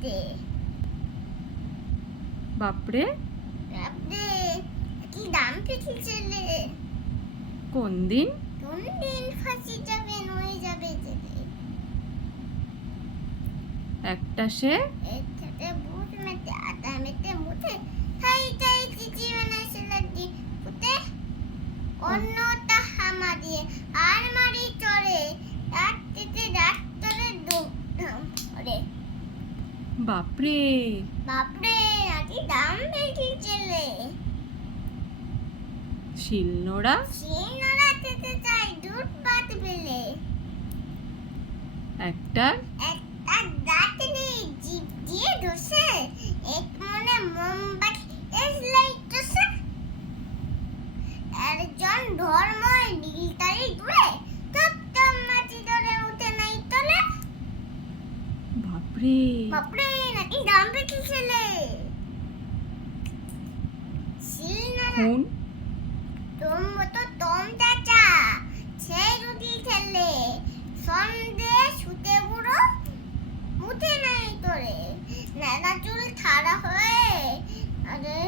হাতে। বাপরে বাপরে, কি দাম পেয়েছে ছেলে। কোন দিন? কোন দিন ফাঁসি যাবে নয়ে যাবে ছেলে। একটা সে এটাতে ভূত মেতে আটা মেতে মুঠে তাই তাই চিচি মানে ছেলেটি পুতে অন্যটা হামা দিয়ে আর মারি চড়ে রাত্রিতে ডাক্তারে দুম ওরে বাপরে বাপরে, নাকি দাম বেশি ছেলে। শিলনোড়া সিনোরা খেতে চাই দুধ ভাত বেলে। একটা একটা দাঁত নেই জিভ দিয়ে ধসে এক মনে মোমবাতি লাইটছে। একজন ধর্ময় নীলতারি দূরে টপ টপ মাটি ধরে উঠে নাই তোলে। বাপরে বাপরে, নাকি দাম বেশি ছেলে। সিনোরা খুন টম চাচা সেই রুটি খেলে সন্ধে শুতে বুড়ো উঠে নাই তোরে নানা চুল খাড়া হয়ে আরে